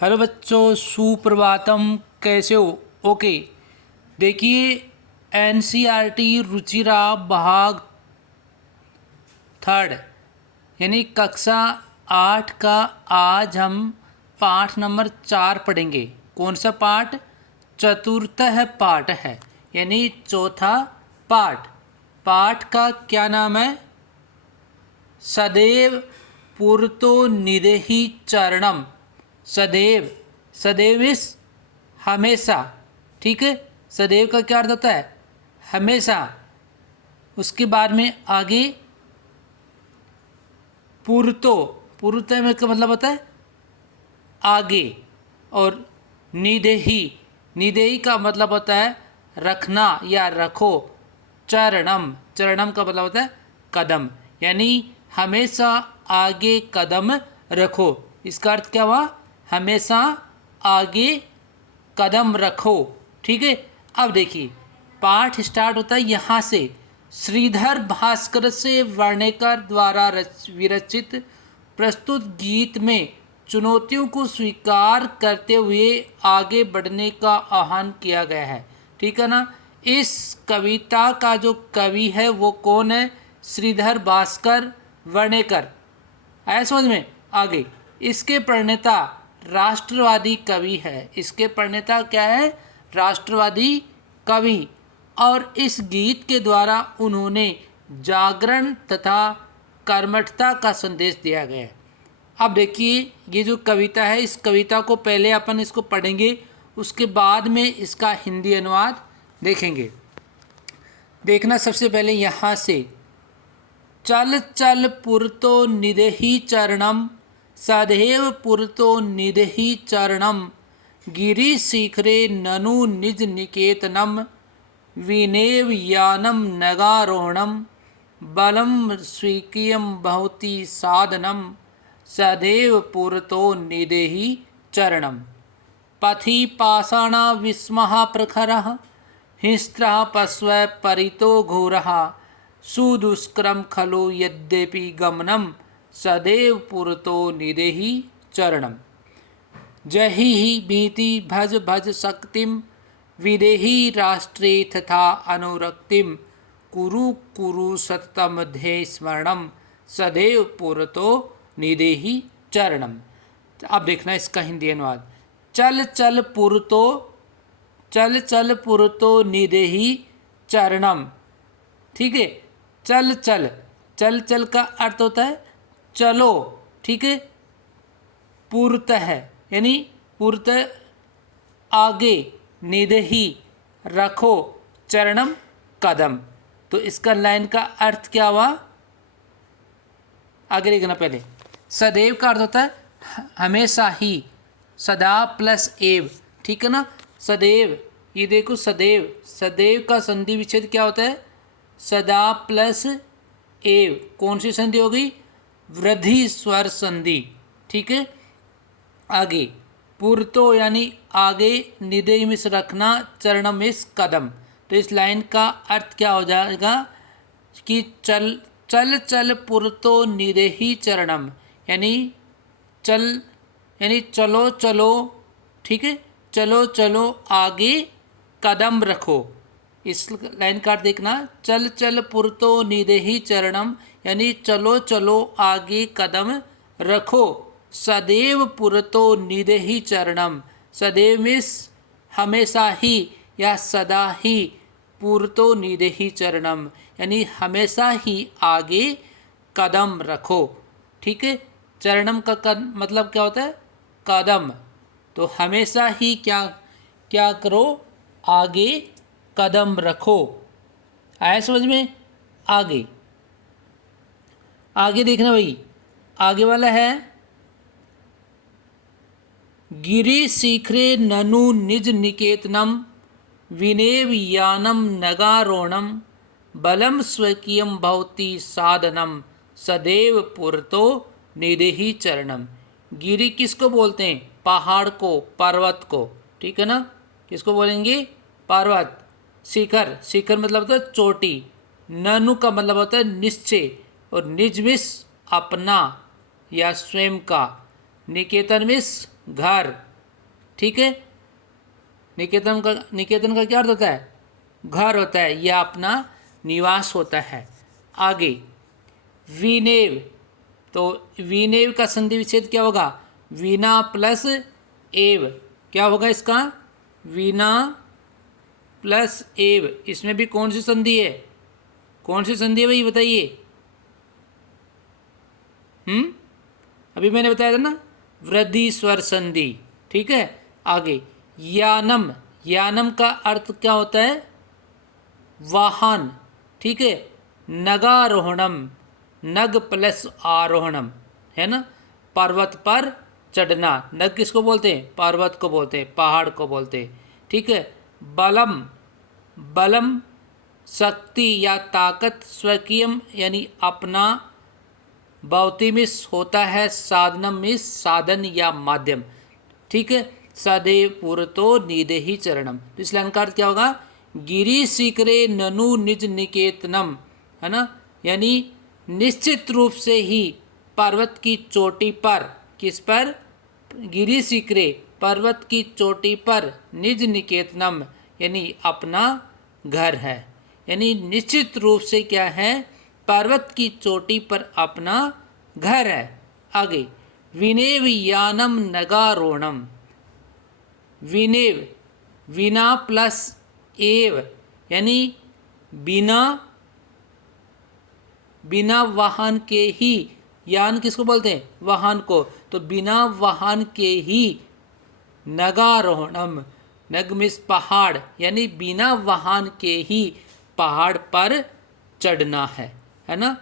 Hello बच्चों, सुप्रभातम। कैसे हो? ओके, देखिए एनसीईआरटी रुचिरा भाग थर्ड यानी कक्षा 8 का आज हम पाठ नंबर 4 पढ़ेंगे। कौन सा पाठ? चतुर्थ पाठ है, यानी चौथा पाठ। पाठ का क्या नाम है? सदैव पुरतो निदेहि चरणम। सदैव, सदैव इस हमेशा, ठीक है। सदैव का क्या अर्थ होता है? हमेशा। उसके बाद में आगे पुरतो, पुरतो में का मतलब होता है आगे। और निदेही, निदेही का मतलब होता है रखना या रखो। चरणम, चरणम का मतलब होता है कदम, यानी हमेशा आगे कदम रखो। इसका अर्थ क्या हुआ? हमेशा आगे कदम रखो, ठीक है। अब देखिए पाठ स्टार्ट होता है यहाँ से। श्रीधर भास्कर से वर्णेकर द्वारा विरचित प्रस्तुत गीत में चुनौतियों को स्वीकार करते हुए आगे बढ़ने का आह्वान किया गया है, ठीक है ना। इस कविता का जो कवि है वो कौन है? श्रीधर भास्कर वर्णेकर। आया समझ में? आगे इसके प्रणेता राष्ट्रवादी कवि है। इसके प्रणेता क्या है? राष्ट्रवादी कवि। और इस गीत के द्वारा उन्होंने जागरण तथा कर्मठता का संदेश दिया गया है। अब देखिए ये जो कविता है, इस कविता को पहले अपन इसको पढ़ेंगे, उसके बाद में इसका हिंदी अनुवाद देखेंगे। देखना सबसे पहले यहाँ से। चल चल पुरतो निदेहि चरणम, सदैव पुरतो निदेहि चरणम, गिरि शिखरे ननु निज निकेतनम, विनेव यानम नगारोहणम, बलम स्वीकियम भवति साधनम, सदैव पुरतो निदेहि चरणम। पथि पाषाणा विस्मः प्रखरः, हिंस्त्रः पश्व परितो घोरः, सुदुष्करं खलु यद्यपि गमनम, सदैव पुरतो निदेहि चरणम। जहि भीति भज भज शक्तिम, विदेहि राष्ट्रे तथा अनुरक्तिम, कुरु कुरु सततम ध्येय स्मरणम, सदैव पुरतो निदेहि चरणम। अब देखना इसका हिंदी अनुवाद। चल चल पुरतो, चल चल पुरतो निदेहि चरणम, ठीक है। चल चल, चल चल का अर्थ होता है चलो, ठीक है। पुरत है यानी पुरत आगे, निदेहि रखो, चरणम कदम। तो इसका लाइन का अर्थ क्या हुआ? आगे देखना पहले। सदैव का अर्थ होता है हमेशा ही, सदा प्लस एव, ठीक है ना। सदैव, ये देखो सदैव, सदैव का संधि विच्छेद क्या होता है? सदा प्लस एव। कौन सी संधि हो गई? वृद्धि स्वर संधि, ठीक है। आगे पुरतो यानी आगे, निदेय में रखना, चरणम में कदम। तो इस लाइन का अर्थ क्या हो जाएगा कि चल चल चल पुरतो निदेहि चरणम, यानी चल यानी चलो चलो, ठीक है। चलो चलो आगे कदम रखो। इस लाइन का अर्थ देखना। चल चल पुरतो निदेहि चरणम यानी चलो चलो आगे कदम रखो, सदैव पुरतो निदेहि चरणम। सदैव मीन्स हमेशा ही या सदा ही, पुरतो निदेहि चरणम यानी हमेशा ही आगे कदम रखो, ठीक है। चरणम का मतलब क्या होता है? कदम। तो हमेशा ही क्या क्या करो? आगे कदम रखो। आया समझ में? आगे आगे देखना भाई, आगे वाला है गिरि शिखरे ननु निज निकेतनम, विनेव यानम नगारोणम, बलम स्वकीयम भवति साधनम, सदैव पुरतो निदेहि चरणम। गिरि किसको बोलते हैं? पहाड़ को, पर्वत को, ठीक है ना। किसको बोलेंगे? पर्वत। शिखर, शिखर मतलब होता है चोटी। ननु का मतलब होता है निश्चय, और निज मिस अपना या स्वयं का। निकेतन मिस घर, ठीक है। निकेतन का क्या अर्थ होता है? घर होता है या अपना निवास होता है। आगे विनेव, तो विनेव का संधि विच्छेद क्या होगा? वीना प्लस एव, क्या होगा इसका? वीना प्लस एव। इसमें भी कौन सी संधि है? कौन सी संधि है भाई बताइए? अभी मैंने बताया था ना, वृद्धि स्वर संधि। ठीक है। आगे यानम, यानम का अर्थ क्या होता है? वाहन। ठीक है। नगारोहणम, नग प्लस आरोहणम, है ना, पर्वत पर चढ़ना। नग किसको बोलते हैं? पर्वत को बोलते हैं, पहाड़ को बोलते हैं। ठीक है। बलम, बलम शक्ति या ताकत, स्वकीयम यानी अपना, भौतिमिस होता है साधनम मिस साधन या माध्यम। ठीक है। सदैव पुरतो निदेहि चरणम, तो इस लाइन का अर्थ क्या होगा? गिरी शिखरे ननु निज निकेतनम, है ना, यानी निश्चित रूप से ही पर्वत की चोटी पर, किस पर? गिरी शिखरे, पर्वत की चोटी पर, निज निकेतनम यानी अपना घर है। यानी निश्चित रूप से क्या है? पर्वत की चोटी पर अपना घर है। आगे विनेव यानम नगारोणम, विनेव, विना प्लस एव यानी बिना, बिना वाहन के ही, यान किसको बोलते हैं? वाहन को, तो बिना वाहन के ही नगारोहणम, नग मिस पहाड़, यानी बिना वाहन के ही पहाड़ पर चढ़ना है ना।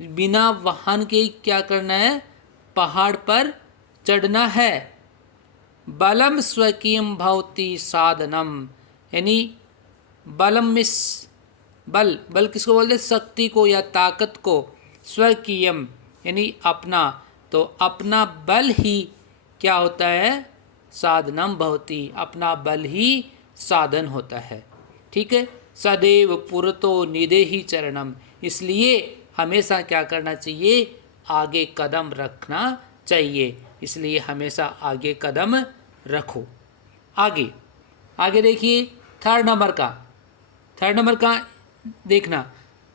बिना वाहन के क्या करना है? पहाड़ पर चढ़ना है। बलम स्वकीयम भवति साधनम, यानी बलम मिस बल, बल किसको बोलते? शक्ति को या ताकत को। स्वकीयम यानी अपना, तो अपना बल ही क्या होता है? साधनम भवति, अपना बल ही साधन होता है। ठीक है। सदैव पुरतो निदेहि चरणम, इसलिए हमेशा क्या करना चाहिए? आगे कदम रखना चाहिए। इसलिए हमेशा आगे कदम रखो। आगे आगे देखिए थर्ड नंबर का देखना।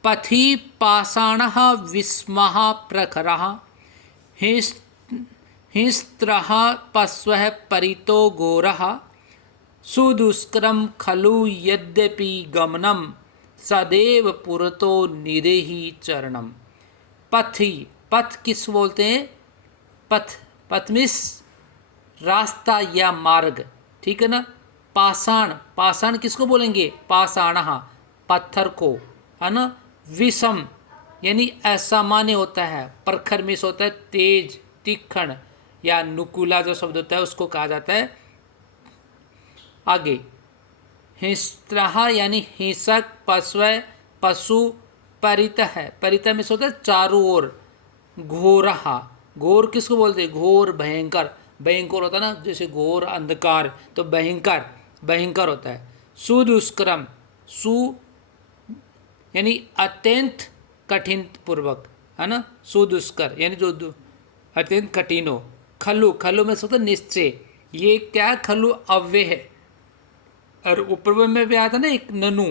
पथि पाषाण विस्मः प्रखर हिंस्त्र पश्व परितो घोरः सुदुष्करम खलु यद्यपि गमनम सदैव पुरतो निदेहि चरणम। पथि, पथ किस बोलते हैं? पथ, पथ मिस रास्ता या मार्ग। ठीक है ना। पाषाण, पाषाण किसको बोलेंगे? पाषाण, पत्थर को, है ना। विषम यानी असामान्य होता है। प्रखर मिस होता है तेज, तीक्ष्ण या नुकीला जो शब्द होता है उसको कहा जाता है। आगे हिंस्त्र यानी हिंसक, पशु, पशु, परित है, परित में से होता है चारों ओर। घोरहा, घोर किसको बोलते हैं? घोर, भयंकर, भयंकर होता है ना, जैसे घोर अंधकार, तो भयंकर, भयंकर होता है। सुदुष्करम, सु यानी अत्यंत कठिन पूर्वक, है ना, सुदुष्कर यानी जो अत्यंत कठिन हो। खलु, खलु में से होता है निश्चय, ये क्या? खलु अव्यय है, और ऊपर में भी आता ना एक ननु,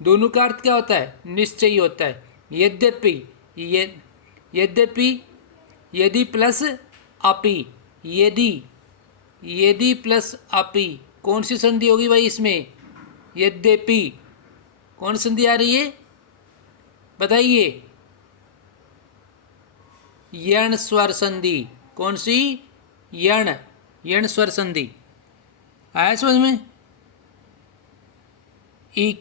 दोनों का अर्थ क्या होता है? निश्चय ही होता है। यद्यपि, ये यद्यपि, यदि प्लस अपि, यदि, यदि प्लस अपि, कौन सी संधि होगी भाई इसमें? यद्यपि, कौन संधि आ रही है बताइए? यण स्वर संधि। कौन सी? यण, यण स्वर संधि। आया समझ में? ई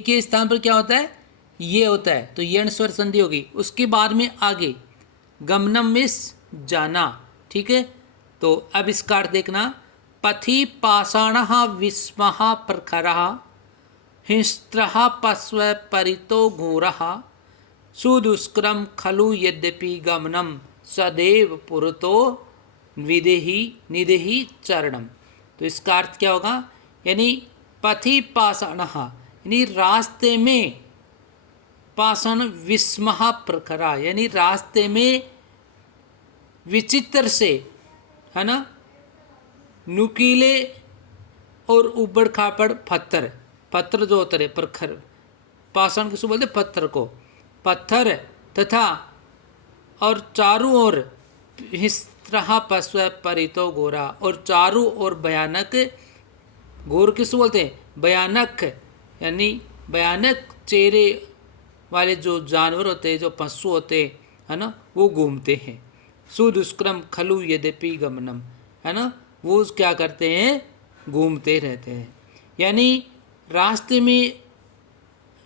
के स्थान पर क्या होता है? ये होता है, तो यण स्वर संधि होगी। उसके बाद में आगे गमनम मिस जाना। ठीक है। तो अब इसका अर्थ देखना। पथि पाषाण विस्मः प्रखर हिंस्त्र पश्व परितो घोरः सुदुष्करम खलु यद्यपि गमनम सदैव पुरतो विदेहि निदेहि चरणम। तो इसका अर्थ क्या होगा? यानी पथि पाषाण यानी रास्ते में, पाषाण विस्मः प्रखरा यानी रास्ते में विचित्र से, है ना, नुकीले और उबड़ खाबड़ पत्थर, पत्थर जो होते रहे प्रखर, पाषाण किसको बोलते पत्थर को, पत्थर तथा और चारों ओर हिस्त्रहा पश्व परितो गोरा, और चारों ओर भयानक, घोर किसको बोलते हैं भयानक, यानी भयानक चेहरे वाले जो जानवर होते हैं, जो पशु होते हैं, है ना, वो घूमते हैं। सुदुष्कर्म खलु यद्यपि गमनम, है ना, वो क्या करते हैं घूमते रहते हैं। यानी रास्ते में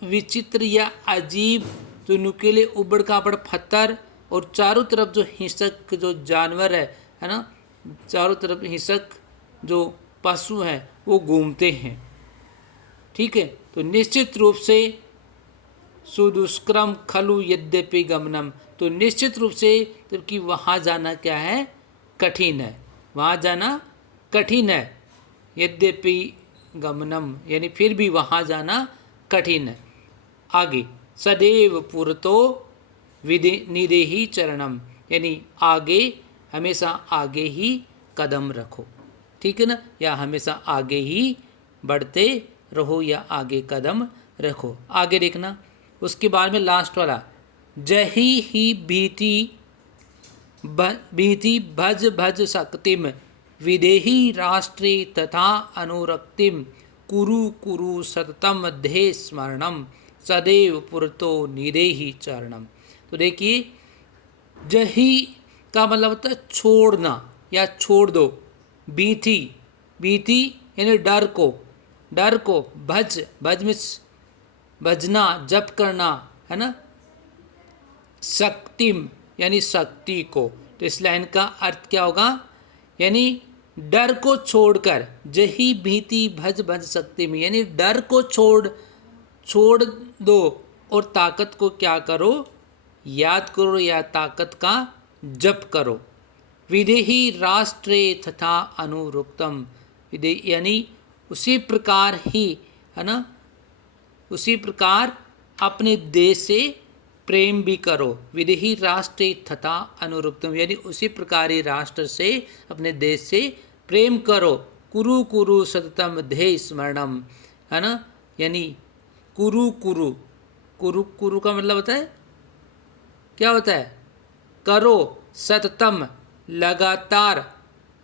विचित्र या अजीब जो नुकीले उबड़ खाबड़ पत्थर और चारों तरफ जो हिंसक जो जानवर है ना, चारों तरफ हिंसक जो पशु हैं वो घूमते हैं। ठीक है, तो निश्चित रूप से सुदुष्कर्म खलु यद्यपि गमनम, तो निश्चित रूप से जबकि वहाँ जाना क्या है कठिन है, वहाँ जाना कठिन है। यद्यपि गमनम यानी फिर भी वहाँ जाना कठिन है। आगे सदैव पुरतो निदेहि चरणम, यानी आगे हमेशा आगे ही कदम रखो। ठीक है ना, या हमेशा आगे ही बढ़ते रहो या आगे कदम रखो। आगे देखना, उसके बाद में लास्ट वाला, जही ही भीति भज भज शक्तिम विदेही राष्ट्रे तथा अनुरक्तिम कुरु कुरु सततम ध्ये स्मरणम सदैव पुरतो निदेहि चरणम। तो देखिए जही का मतलब होता है छोड़ना या छोड़ दो, भीति, भीति यानी डर को, भज, भज में भजना जप करना, है ना, शक्तिम यानी शक्ति को। तो इस लाइन का अर्थ क्या होगा, यानी डर को छोड़कर, जही भीति भज भज शक्तिम, यानी डर को छोड़ दो और ताकत को क्या करो, याद करो या ताकत का जप करो। विदेही राष्ट्रे तथा अनुरुक्तम, विदेही यानी उसी प्रकार ही, है ना, उसी प्रकार अपने देश से प्रेम भी करो। विदेही राष्ट्रे तथा अनुरुक्तम, यानी उसी प्रकार ही राष्ट्र से अपने देश से प्रेम करो। कुरु कुरु सततम ध्येय स्मरणम, है ना, यानी कुरु कुरु, कुरु कुरु का मतलब होता है क्या होता है, करो, सततम लगातार,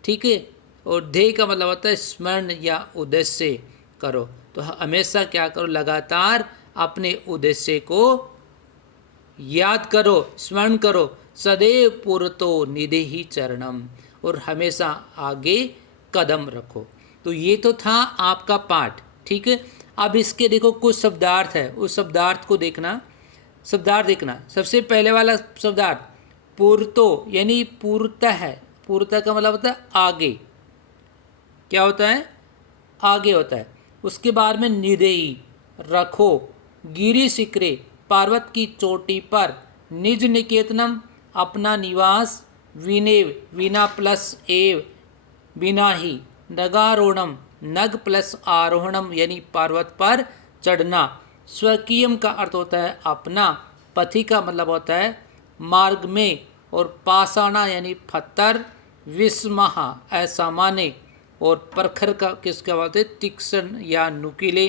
ठीक है, और ध्येय का मतलब होता है स्मरण या उद्देश्य करो। तो हमेशा क्या करो, लगातार अपने उद्देश्य को याद करो, स्मरण करो। सदैव पुरतो निदेहि चरणम, और हमेशा आगे कदम रखो। तो ये तो था आपका पाठ। ठीक है, अब इसके देखो कुछ शब्दार्थ है, उस शब्दार्थ को देखना, शब्दार्थ देखना। सबसे पहले वाला शब्दार्थ पूर्तो यानी पूर्ता है, पूर्ता का मतलब होता है आगे, क्या होता है आगे होता है। उसके बाद में निदेही रखो, गिरी शिखरे पर्वत की चोटी पर, निज निकेतनम अपना निवास, विनेव विना प्लस एव बिना ही, नगारोहणम नग प्लस आरोहणम यानी पर्वत पर चढ़ना। स्वकीयम का अर्थ होता है अपना, पथि का मतलब होता है मार्ग में, और पाषाणा यानी पत्थर, विस्महा असामान्य, और प्रखर का किसका बोलते हैं तीक्ष्ण या नुकीले,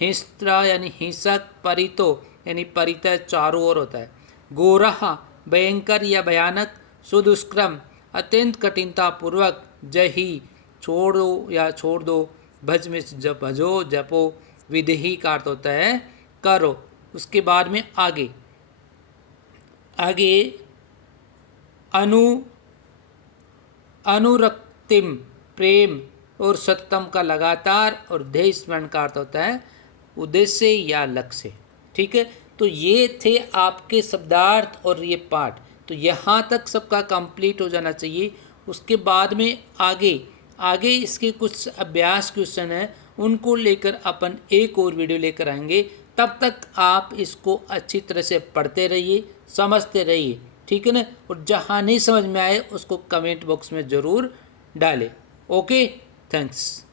हिंस्त्रा यानी हिंसक, परितो यानी परितः चारों ओर होता है, गोरह भयंकर या भयानक, सुदुष्कर्म अत्यंत कठिनता पूर्वक, जही छोड़ो या छोड़ दो, भज में जप भजो जपो, विदेही का अर्थ होता है करो। उसके बाद में आगे अनुरक्तिम प्रेम, और सततम का लगातार, और ध्येय स्मरण का अर्थ होता है उद्देश्य या लक्ष्य। ठीक है, तो ये थे आपके शब्दार्थ और ये पाठ। तो यहाँ तक सबका कंप्लीट हो जाना चाहिए। उसके बाद में आगे इसके कुछ अभ्यास क्वेश्चन हैं, उनको लेकर अपन एक और वीडियो लेकर आएंगे। तब तक आप इसको अच्छी तरह से पढ़ते रहिए, समझते रहिए। ठीक है ना, और जहाँ नहीं समझ में आए उसको कमेंट बॉक्स में ज़रूर डालें। Okay, thanks.